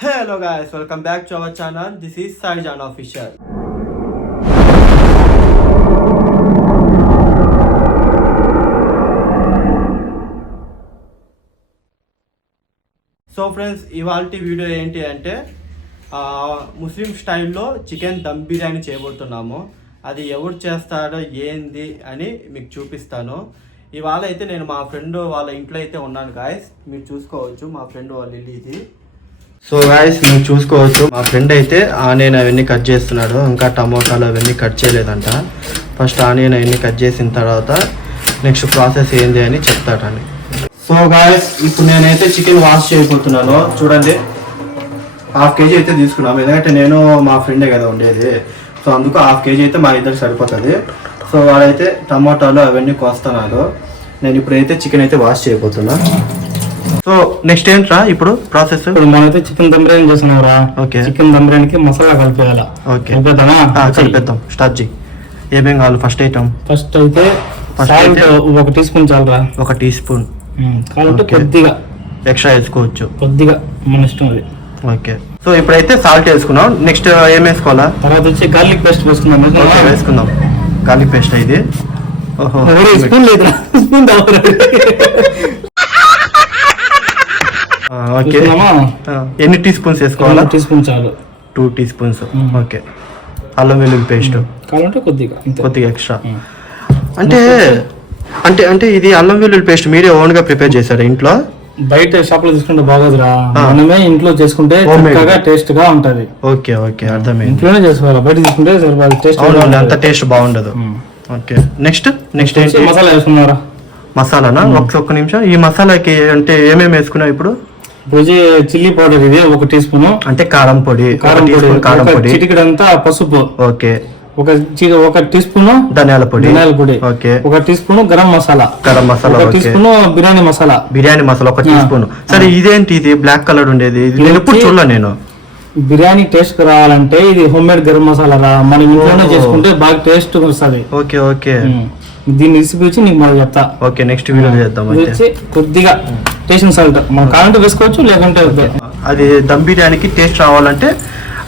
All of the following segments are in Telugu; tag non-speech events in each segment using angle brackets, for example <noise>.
Hello guys welcome back to our channel this This Sai Jaan official so friends ఇవాళ వీడియో ఏంటి అంటే ముస్లిం స్టైల్లో చికెన్ దమ్ బిర్యానీ చేయబోతున్నాము. అది ఎవరు చేస్తాడో ఏంది అని మీకు చూపిస్తాను. ఇవాళ అయితే నేను మా ఫ్రెండ్ వాళ్ళ ఇంట్లో అయితే ఉన్నాను గాయస్ మీరు చూసుకోవచ్చు మా ఫ్రెండ్ వాళ్ళ ఇల్లు ఇది. సో గాయస్ మీరు చూసుకోవచ్చు. మా ఫ్రెండ్ అయితే ఆనియన్ అవన్నీ కట్ చేస్తున్నాడు. ఇంకా టమోటాలు అవన్నీ కట్ చేయలేదంట. ఫస్ట్ ఆనియన్ అవన్నీ కట్ చేసిన తర్వాత నెక్స్ట్ ప్రాసెస్ ఏంది అని చెప్తాడండి. సో గాయస్ ఇప్పుడు నేనైతే చికెన్ వాష్ చేయబోతున్నాను. చూడండి. హాఫ్ కేజీ అయితే తీసుకున్నాము ఎందుకంటే నేను మా ఫ్రెండే కదా ఉండేది. సో అందుకు హాఫ్ కేజీ అయితే మా ఇద్దరికి సరిపోతుంది. సో వాడైతే టమాటాలు అవన్నీ కోస్తున్నాడు. నేను ఇప్పుడైతే చికెన్ అయితే వాష్ చేయబోతున్నాను సో నెక్స్ట్ ఏంట్రా ఇప్పుడు ప్రాసెస్ ఇప్పుడు మనమైతే చికెన్ దమ్ బిర్యానీ చేస్తున్నావురా. ఓకే. చికెన్ దమ్ బిర్యానీకి మసాలా కలిపేయాల? ఓకే. కలిపేద్దామా కలిపేద్దాం స్టార్ట్ చేయి ఏమేం కావాలి ఫస్ట్ ఐటమ్ ఫస్ట్ అయితే సాల్ట్ అయితే- ఒక టీ స్పూన్ చాలరా. ఒక టీ స్పూన్. ఓకే. కొద్దిగా. ఎక్స్ట్రా వేసుకోవచ్చు. కొద్దిగా మన ఇష్టం అది. ఓకే. సో ఇప్పుడైతే సాల్ట్ వేసుకున్నాం. నెక్స్ట్ ఏం వేసుకోవాలా? తర్వాత వచ్చి గార్లిక్ పేస్ట్ వేసుకుందాం. వేసుకుందాం. గార్లిక్ పేస్ట్ ఇది ఓహో. స్పూన్ లేదు స్పూన్ ఓకే. ఎన్ని టీ స్పూన్స్ వేసుకోవాలా? టీ స్పూన్ చాలు. Two teaspoons. ఓకే. అల్లం వెల్లుల్లి పేస్ట్. కావాలంటే కొద్దిగా కొద్దిగా ఎక్స్ట్రా. అంటే అంటే అంటే ఇది అల్లం వెల్లుల్లి పేస్ట్ మీరే ఓన్గా ప్రిపేర్ చేశారా ఇంట్లో? బయట షాప్లో తీసుకుంటే బాగోదురా. మనమే ఇంట్లో చేసుకుంటే. చక్కగా టేస్ట్గా ఉంటది. ఓకే ఓకే అర్థమైంది. ఇంట్లోనే చేసుకోవాలి? బయట తీసుకుంటే టేస్ట్ అంత టేస్ట్ బాగుండదు. ఓకే. నెక్స్ట్ నెక్స్ట్ ఏంటి? మసాలా వేసుకున్నారా? మసాలానా? ఒక్క ఒక్క నిమిషం. ఈ మసాలాకి అంటే ఏమేమి వేసుకున్నావు ఇప్పుడు? వచ్చి చిల్లీ పౌడర్ ఇది ఒక టీ స్పూన్. అంటే కారం పొడి కారం పొడి కారం పొడి. చిటికెడంతా పసుపు. ఓకే. ఒక ఒక టీ స్పూన్ ధనియాల పొడి. ధనియాల పొడి. ఓకే. ఒక టీ స్పూన్ గరం మసాలా. గరం మసాలా ఒక టీ స్పూన్ బిర్యానీ మసాలా. బిర్యానీ మసాలా ఒక టీ. స్పూన్. సరే ఇదేంటి ఇది? బ్లాక్ కలర్ ఉండేది. నేను ఎప్పుడు చూడలే నేను. బిర్యానీ టేస్ట్ రావాలంటే ఇది హోమ్ మేడ్ గరం మసాలా రా. మనం ఇంట్లోనే. చేసుకుంటే బాగా టేస్ట్ వస్తుంది. Okay okay. దీన్ని రెసిపీ వచ్చి నీకు మనం చెప్తా. ఓకే నెక్స్ట్ వీడియో చేద్దాం కొద్దిగా టేస్టింగ్ సాల్ట్ మనం కావాలంటే వేసుకోవచ్చు లేకుంటే. అది దమ్ బిర్యానీకి టేస్ట్ రావాలంటే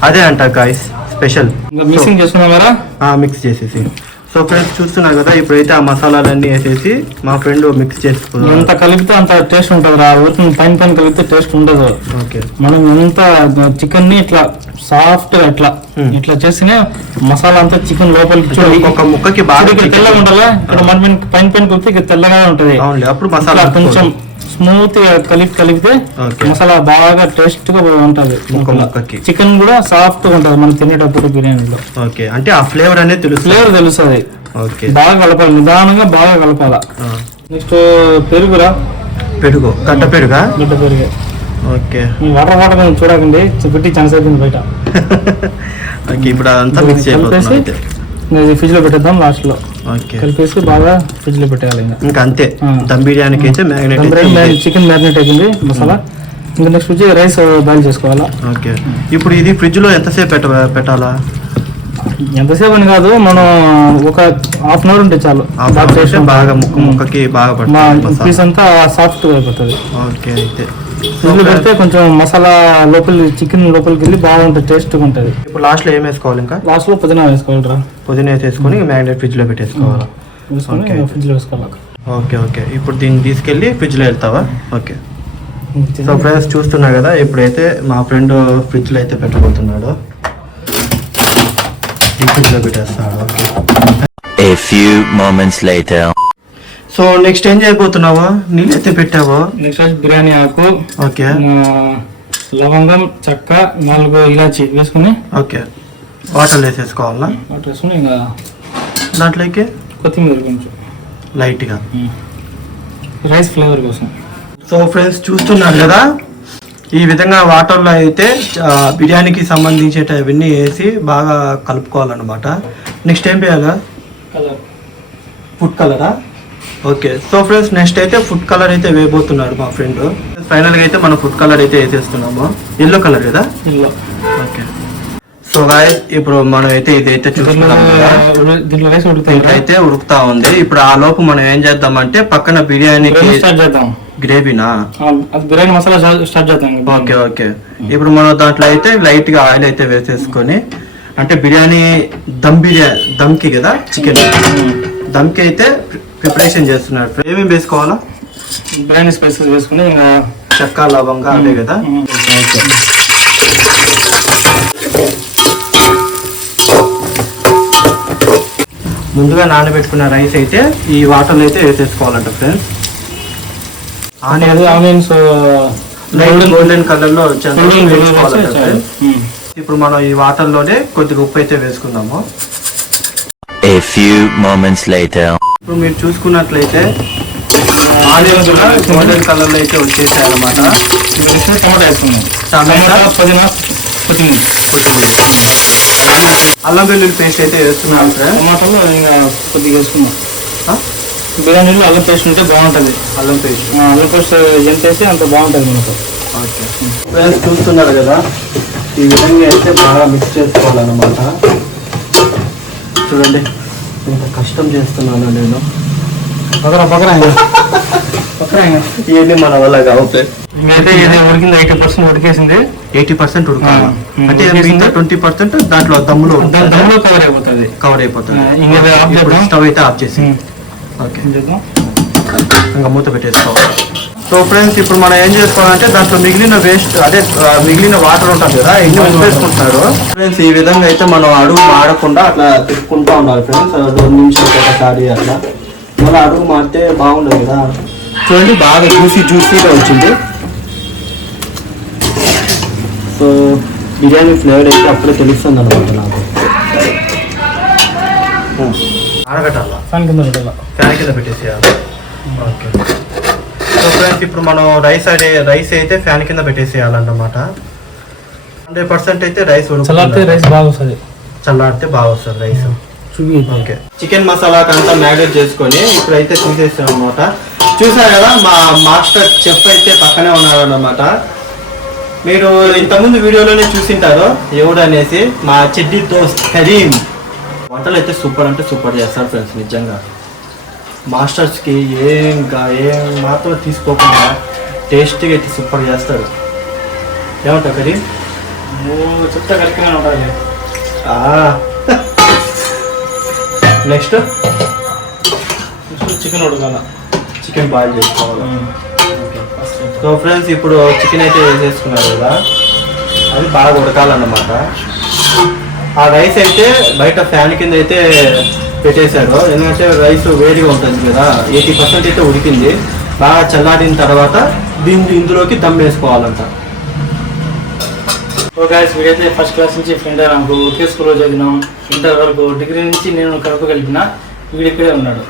అదే అంట గాయస్ స్పెషల్ మిక్సింగ్ చేసుకున్నాం కదా మిక్స్ చేసేసి. సో ఫ్రెండ్స్ చూస్తున్నారు కదా ఇప్పుడైతే ఆ మసాలాలన్నీ వేసేసి మా ఫ్రెండ్ మిక్స్ చేసుకున్నాం ఎంత కలిపితే అంత టేస్ట్ ఉంటుంది రా ఊరికి పైన పైన కలిపితే టేస్ట్ ఉండదు. ఓకే మనం ఎంత చికెన్ని ఇట్లా సాఫ్ట్గా ఇట్లా Hmm. ఇట్లా చేస్తేనే మసాలా అంతా చికెన్ లోపలికి చూడు. ఒక్కొక్క ముక్కకి బాగా తెల్లగా ఉండాలా? ఇక్కడ మన పైన పైన కలిపితే తెల్లగా ఉంటది. అప్పుడు మసాలా కొంచెం స్మూత్గా కలిపి కలిపితే. మసాలా బాగా టేస్ట్గా ఉంటది. చికెన్ కూడా సాఫ్ట్గా ఉంటది మనం తినేటప్పుడు బిర్యానీలో. ఓకే. అంటే ఆ ఫ్లేవర్ అనేది తెలుస్తుంది. ఫ్లేవర్ తెలుస్తుంది. ఓకే. బాగా కలపాలి నిదానంగా బాగా కలపాల. నెక్స్ట్ పెరుగురా. పెరుగు గడ్డ పెరుగా? బిడ్డ పెరుగు. ఓకే. వాటర్ వాటర్ కొంచెం చూడకండి పెట్టి ఛాన్స్ అయిపోయింది బయట. <laughs> ఓకే ఇప్పుడు మిక్స్ అయితే. ఫ్రిడ్జ్లో పెట్టేద్దాం లాస్ట్లో. కలిపేసి బాగా ఫ్రిడ్జ్లో పెట్టేయాలి ఇంకా. అంతే. దమ్ బిర్యానీకి అయితే మ్యాగ్నెట్ చికెన్ మ్యారినేట్ అయిపోయింది మసాలా. ఇంకా నెక్స్ట్ వచ్చి రైస్ బాయిల్ చేసుకోవాలా. ఓకే. ఇప్పుడు ఇది ఫ్రిడ్జ్లో ఎంతసేపు పెట్ట పెట్టాలా? ఎంతసేపు అని కాదు మనం ఒక హాఫ్ అన్ అవర్ ఉంటే చాలు. బాగా. ముక్క ముక్కకి బాగా పడుతుంది పీస్. అంతా సాఫ్ట్ అయిపోతుంది. ఓకే అయితే. ఫ్రిడ్జ్లో పెడితే కొంచెం మసాలా లోపలి చికెన్ లోపలికి వెళ్ళి బాగుంటుంది టేస్ట్గా ఉంటుంది. ఇప్పుడు లాస్ట్లో ఏం వేసుకోవాలి ఇంకా? లాస్ట్లో పుదీనా వేసుకోవాలిరా. పుదీనా వేసేసుకొని మ్యాగ్నెట్ ఫ్రిడ్జ్లో పెట్టేసుకోవాలా? వేసుకొని Okay. ఫ్రిడ్జ్లో వేసుకోవాలి? ఓకే ఓకే ఇప్పుడు దీన్ని తీసుకెళ్ళి ఫ్రిడ్జ్లో వెళ్తావా ఓకే సో ఫ్రెండ్స్ చూస్తున్నా కదా ఇప్పుడైతే మా ఫ్రెండ్ ఫ్రిడ్జ్లో అయితే పెట్టబోతున్నాడు. ఈ ఫ్రిడ్జ్లో పెట్టేస్తాడు. Okay A few moments later. So next ఏం చేయబోతున్నావా? నీళ్ళు అయితే పెట్టావా? నెక్స్ట్ వచ్చి బిర్యానీ ఆకు ఓకే. లవంగం చెక్క నాలుగు ఇలాచి వేసుకుని ఓకే. వాటర్ వేసేసుకోవాలా? వాటర్ వేసుకుని ఇంకా దాంట్లోకి కొత్తిమీర కొంచెం. లైట్గా. రైస్ ఫ్లేవర్ కోసం. సో ఫ్రెండ్స్ చూస్తున్నారు కదా? ఈ విధంగా వాటర్లో అయితే బిర్యానీకి సంబంధించేటవన్నీ వేసి బాగా కలుపుకోవాలన్నమాట. నెక్స్ట్ ఏం చేయాలా? కలర్ ఫుడ్ కలరా ఓకే. సో ఫ్రెండ్స్ నెక్స్ట్ అయితే ఫుడ్ కలర్ అయితే వేయబోతున్నాడు మా ఫ్రెండ్ ఫైనల్గా అయితే మనం ఫుడ్ కలర్ అయితే వేసేస్తున్నాము. ఎల్లో కలర్ కదా? ఓకే సో గాయస్ ఇప్పుడు మనం అయితే ఇదైతే చూస్తున్నాం అయితే ఉడుకుతా ఉంది. ఇప్పుడు ఆ లోపు మనం ఏం చేద్దామంటే పక్కన బిర్యానీకి చేద్దాం. గ్రేవీనా? బిర్యానీ మసాలా స్టార్ట్- చేద్దాం. ఓకే ఓకే ఇప్పుడు మనం దాంట్లో అయితే లైట్గా ఆయిల్ అయితే వేసేసుకొని అంటే బిర్యానీ దమ్ బిర్యానీ దమ్కి కదా చికెన్. దమ్కి అయితే ప్రిపరేషన్ చేస్తున్నారు. ఏమేమి వేసుకోవాలా? బిర్యానీ స్పైసెస్ వేసుకుని ఇంకా చెక్క లవంగా అదే కదా. ముందుగా నానబెట్టుకున్న రైస్ అయితే ఈ వాటర్లో అయితే వేసేసుకోవాలంట ఫ్రెండ్స్ అది ఆనియన్స్ లైట్ గోల్డెన్ కలర్లో. ఇప్పుడు మనం ఈ వాటర్లోనే కొద్దిగా ఉప్పు అయితే వేసుకుందాము. A few moments later. ఇప్పుడు మీరు చూసుకున్నట్లయితే ఆనియన్స్ కూడా గోల్డెన్ కలర్లో అయితే వచ్చేసాయి అనమాట టమాటా వేసుకున్నాం టమాటా, పుదీనా కొత్తిమీర. అల్లం వెల్లుల్లి పేస్ట్ అయితే వేస్తున్నాను ఫ్రెండ్స్ టమాటాలు ఇంకా కొద్దిగా వేసుకున్నాం ఆ? బిర్యానీలో అల్లం పేస్ట్ ఉంటే బాగుంటుంది. అల్లం పేస్ట్. అల్లం పేస్ట్ ఎంత వేస్తే అంత బాగుంటుంది మనకు. ఓకే. ఫ్రెండ్స్ చూస్తున్నారు కదా ఈ విధంగా అయితే బాగా మిక్స్ చేసుకోవాలన్నమాట. చూడండి. ఇంత కష్టం చేస్తున్నాను నేను. పక్కన పక్కన పక్కన ఇవన్నీ మన వల్ల కావు అయితే ఇది ఉడికింది ఎయిటీ పర్సెంట్ ఉడికేసింది. ఎయిటీ పర్సెంట్ ఉడకాలి. అంటే. మిగతా ట్వంటీ పర్సెంట్ దాంట్లో దమ్ములో దమ్ములో కవర్ అయిపోతుంది. కవర్ అయిపోతుంది. ఇంకా. స్టవ్ అయితే ఆఫ్ చేసి. ఓకే. ఇంకా మూత పెట్టేసుకోవాలి. సో ఫ్రెండ్స్ ఇప్పుడు మనం ఏం చేసుకోవాలంటే దాంట్లో మిగిలిన వేస్ట్ అదే మిగిలిన వాటర్ ఉంటుంది కదా ఇన్ని వేసుకుంటున్నారు ఫ్రెండ్స్ ఈ విధంగా అయితే మనం అడుగు మాడకుండా అట్లా తిప్పుకుంటా ఉండాలి ఫ్రెండ్స్ రెండు నిమిషాలు ఒకసారి అట్లా. మళ్ళీ అడుగు మారితే బాగుండదు కదా. చూడండి బాగా జ్యూసీ జ్యూసీగా వచ్చింది. సో బిర్యానీ ఫ్లేవర్ అయితే అప్పుడే తెలుస్తుంది అనమాట నాకు. ఆడగట్టాలా ఫ్యాన్ కింద పెట్టాలి? ఫ్యాన్ కింద పెట్టేసేయాలి? ఓకే. సో ఫ్రెండ్స్ ఇప్పుడు మనం రైస్ అదే రైస్ అయితే ఫ్యాన్ కింద పెట్టేసేయాలన్నమాట. హండ్రెడ్ పర్సెంట్ అయితే రైస్ చల్లారితే రైస్ బాగా వస్తుంది. చల్లారితే బాగా వస్తుంది రైస్ ఓకే చికెన్ మసాలా అంతా మ్యారినేట్ చేసుకొని ఇప్పుడైతే తీసేస్తాం అనమాట చూసారు కదా మా మాస్టర్ చెఫ్ అయితే పక్కనే ఉన్నారన్నమాట మీరు ఇంతకుముందు వీడియోలోనే చూసింటారు ఎవడు అనేసి మా చెడ్డి దోస్త్ కరీం. వంటలు అయితే సూపర్ అంటే సూపర్ చేస్తారు ఫ్రెండ్స్ నిజంగా. మాస్టర్స్కి ఏం ఏం మాత్రం తీసుకోకుండా టేస్టీగా అయితే సూపర్ చేస్తారు. ఏమంటావు కరీం? నువ్వు చెప్తే కరెక్ట్గానే ఉండాలి. నెక్స్ట్? చికెన్ ఉడకాల. చికెన్ బాయిల్ చేసుకోవాలి? సో ఫ్రెండ్స్ ఇప్పుడు చికెన్ అయితే వేసేసుకున్నారు కదా? అది బాగా ఉడకాలన్నమాట. ఆ రైస్ అయితే బయట ఫ్యాన్ కింద అయితే పెట్టేశారు ఎందుకంటే రైస్ వేడిగా ఉంటుంది కదా ఎయిటీ పర్సెంట్ అయితే ఉడికింది. బాగా చల్లారిన తర్వాత దీని ఇందులోకి దమ్ వేసుకోవాలంట. ఓ గాయస్ వీడైతే ఫస్ట్ క్లాస్ నుంచి ఫ్రెండ్ నాకు ఒకే స్కూల్లో చదివినాం. ఇంటర్ వరకు డిగ్రీ నుంచి నేను కడుపు కలిపిన వీడు ఇక్కడే ఉన్నాడు.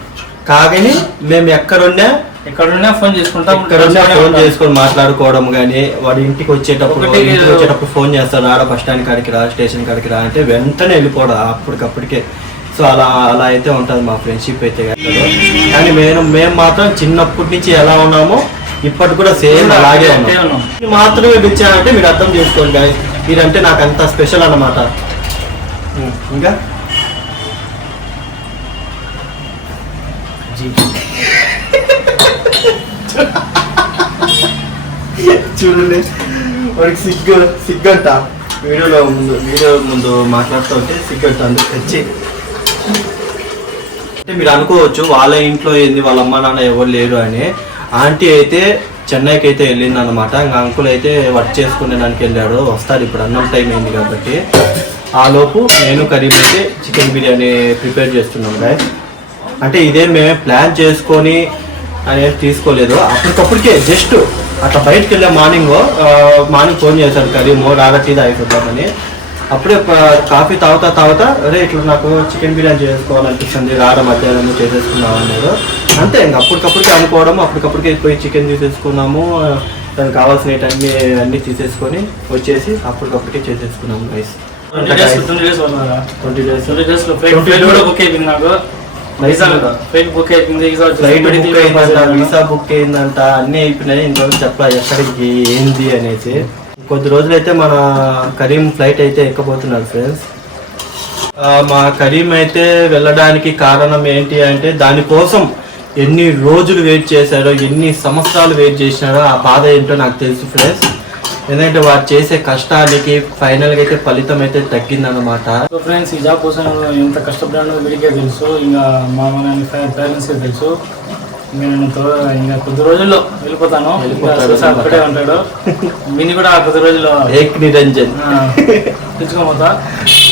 కాగని మేము ఎక్కడున్నా ఎక్కడున్నా ఫోన్ చేసుకుంటా ఎక్కడున్నా ఫోన్ చేసుకొని మాట్లాడుకోవడం కానీ వాడి ఇంటికి వచ్చేటప్పుడు ఇంటికి వచ్చేటప్పుడు ఫోన్ చేస్తాడు ఆడ బస్ స్టాండ్ కాడికి రా స్టేషన్ కాడికి రా అంటే వెంటనే వెళ్ళిపోవడం అప్పటికప్పటికే. సో అలా అలా అయితే ఉంటుంది మా ఫ్రెండ్షిప్ అయితే. కానీ మేము మేము మాత్రం చిన్నప్పటి నుంచి ఎలా ఉన్నామో ఇప్పటి కూడా సేమ్ అలాగే ఉన్నాం. మాత్రమే పిలిచానంటే మీరు అర్థం చేసుకోండి. మీరంటే నాకు అంత స్పెషల్ అన్నమాట. ఇంకా? చూడండి. వాడికి సిగ్గు సిగ్గంట. వీడియోలో ముందు వీడియో ముందు మాట్లాడుతూ ఉంటే సిగ్గంట అందుకు తెచ్చి అంటే మీరు అనుకోవచ్చు వాళ్ళ ఇంట్లో ఏంది వాళ్ళ అమ్మ నాన్న ఎవరు లేరు అని. ఆంటీ అయితే చెన్నైకి అయితే వెళ్ళింది అనమాట ఇంకా అంకుల్ అయితే వర్క్ చేసుకునే దానికి వెళ్ళాడు. వస్తాడు ఇప్పుడు అన్నం టైం అయింది కాబట్టి. ఆ లోపు నేను కరీం అయితే చికెన్ బిర్యానీ ప్రిపేర్ చేస్తున్నాం గాయస్ అంటే ఇదే మేము ప్లాన్ చేసుకొని అనేది తీసుకోలేదు. అప్పటికప్పటికే జస్ట్ అట్లా బయటకు వెళ్ళే మార్నింగ్ మార్నింగ్ ఫోన్ చేశాడు కరీము రాగా టీ తాగిపోతామని అప్పుడే కాఫీ తాగుతా తాగుతా అరే ఇట్లా నాకు చికెన్ బిర్యానీ చేసుకోవాలనిపిస్తుంది రాడ మధ్యాహ్నం చేసేసుకున్నాం అన్నారు అంతే ఇంకా అప్పటికప్పటికే అనుకోవడం అప్పటికప్పటికే పోయి చికెన్ తీసేసుకున్నాము దానికి కావాల్సినవి అన్ని అన్ని తీసేసుకొని వచ్చేసి అప్పటికప్పటికే చేసేసుకున్నాము rice twenty days twenty days twenty days నాకు. ఫ్లైట్ బుక్ ఫ్లైట్ బుక్ అయిందంట వీసా బుక్ అయిందంట అన్ని అయిపోయినాయి. ఇంతవరకు చెప్పాలి ఎక్కడికి ఏంది అనేసి. కొద్ది రోజులైతే మన కరీం ఫ్లైట్ అయితే ఎక్కబోతున్నారు ఫ్రెండ్స్ మా కరీం అయితే వెళ్ళడానికి కారణం ఏంటి అంటే దానికోసం ఎన్ని రోజులు వెయిట్ చేశారో ఎన్ని సంవత్సరాలు వెయిట్ చేసినారో ఆ బాధ ఏంటో నాకు తెలుసు ఫ్రెండ్స్ ఎందుకంటే వారు చేసే కష్టాలకి ఫైనల్గా అయితే ఫలితం అయితే తగ్గిందన్నమాట. సో ఫ్రెండ్స్ ఈ జాబ్ కోసం ఎంత కష్టపడానో వీడికే తెలుసు ఇంకా మా మన పేరెంట్స్కి తెలుసు. నేను ఇంకా కొద్ది రోజుల్లో వెళ్ళిపోతాను. అక్కడే ఉంటాడు. మిని కూడా ఆ కొద్ది రోజుల్లో ఏక్ నిరంజన్. తెచ్చుకోబోతా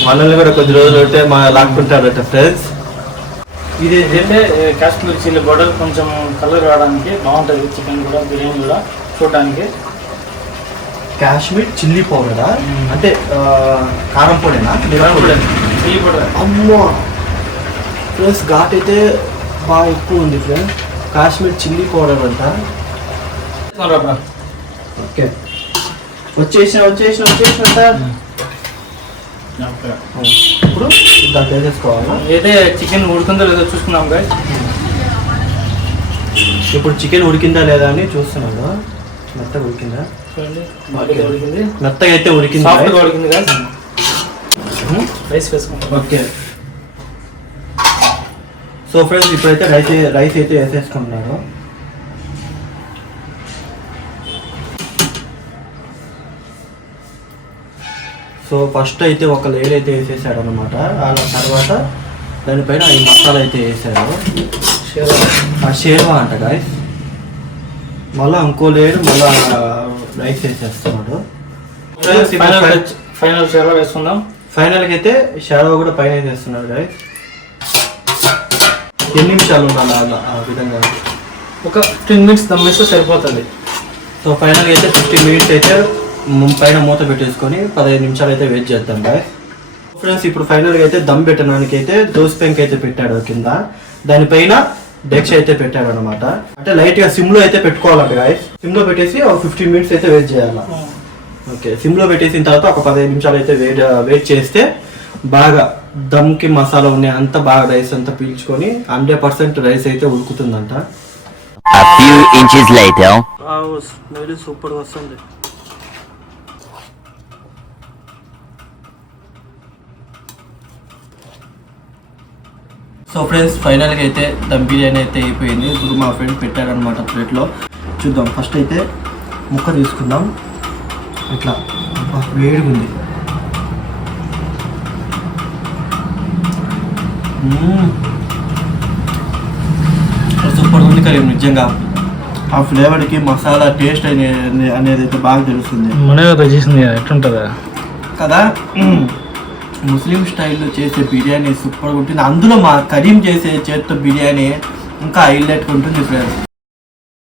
మనల్ని కూడా కొద్ది రోజులు ఉంటే మా లాక్కుంటాడట ఫ్రెండ్స్ ఇది ఏంటంటే కాశ్మీర్ చిల్లీ బోర్డర్ కొంచెం కలర్ రావడానికి బాగుంటుంది చికెన్ కూడా బిర్యానీ కూడా చూడడానికి. కాశ్మీర్ చిల్లీ పౌడరా. అంటే కారం పొడేనా? అమ్మో! ఫ్రెండ్స్ ఘాట్ అయితే బాగా ఎక్కువ ఉంది ఫ్రెండ్స్. కాశ్మీర్ చిల్లీ పౌడర్ అంట. ఓకే. వచ్చేసిన వచ్చేసిన వచ్చేసిన సార్ ఇప్పుడు దాన్ని వేసేసుకోవాలా అయితే చికెన్ ఉడుకుందో లేదో చూసుకున్నాం గాయస్ ఇప్పుడు చికెన్ ఉడికిందా లేదా అని చూస్తున్నాను. Okay. ఉడికింది? మెత్తగా అయితే ఉడికింది సాఫ్ట్గా ఉడికింది గాయస్ Hmm? రైస్ వేసుకుంటాం. ఓకే సో ఫ్రెండ్స్ ఇప్పుడైతే రైస్ రైస్ అయితే వేసేసుకున్నారు. సో ఫస్ట్ అయితే ఒక లేయర్ అయితే వేసేసాడు అనమాట అలా తర్వాత దానిపైన ఈ మసాలా అయితే వేసాడు ఆ షేర్వా అంట గాయస్ మళ్ళీ ఇంకో లేయర్ మళ్ళీ రైస్ వేసేస్తున్నాడు Friends, ఇప్పుడు ఫైనల్ షేర్వా వేసుకుందాం. ఫైనల్కి అయితే షాడో కూడా పైన వేసేస్తున్నాడు గాయస్ ఎన్ని నిమిషాలు ఉండాలి అలా ఆ విధంగా? ఒక ఫిఫ్టీన్ మినిట్స్ దమ్ వేస్తే సరిపోతుంది. సో ఫైనల్గా అయితే ఫిఫ్టీన్ మినిట్స్ అయితే పైన మూత పెట్టేసుకొని పదహైదు నిమిషాలు అయితే వెయిట్ చేద్దాం బాయ్ ఫ్రెండ్స్ ఇప్పుడు ఫైనల్గా అయితే దమ్ పెట్టడానికి అయితే దోస్ పెంక్ అయితే పెట్టాడు కింద. దానిపైన డెక్స్ అయితే పెట్టాడు అనమాట అంటే లైట్గా సిమ్లో అయితే పెట్టుకోవాలంట గాయస్ సిమ్లో పెట్టేసి ఒక ఫిఫ్టీన్ మినిట్స్ అయితే వెయిట్ చేయాలి? ఓకే సిమ్లో పెట్టేసిన తర్వాత ఒక పదిహేను నిమిషాలు అయితే వెయిట్ వెయిట్ చేస్తే బాగా దమ్కి మసాలా ఉన్నాయి అంత బాగా రైస్ అంతా పీల్చుకొని హండ్రెడ్ పర్సెంట్ రైస్ అయితే ఉడుకుతుందంట. సూపర్ వస్తుంది సో ఫ్రెండ్స్ ఫైనల్గా అయితే దమ్ బిర్యానీ అయితే అయిపోయింది. ఇప్పుడు మా ఫ్రెండ్ పెట్టారనమాట ప్లేట్లో. చూద్దాం. ఫస్ట్ అయితే ముక్క తీసుకుందాం. ఇట్లా. వేడిగా ఉంది. సూపర్ ఉంది కరీం నిజంగా. ఆ ఫ్లేవర్కి మసాలా టేస్ట్ అనే అనేది అయితే బాగా తెలుస్తుంది. మనే కదా చేసింది ఎట్లుంటుందా? కదా? ముస్లిం స్టైల్లో చేసే బిర్యానీ సూపర్గా ఉంటుంది. అందులో మా కరీం చేసే చేత్తో బిర్యానీ ఇంకా హైలైట్గా ఉంటుంది ఫ్రెండ్స్.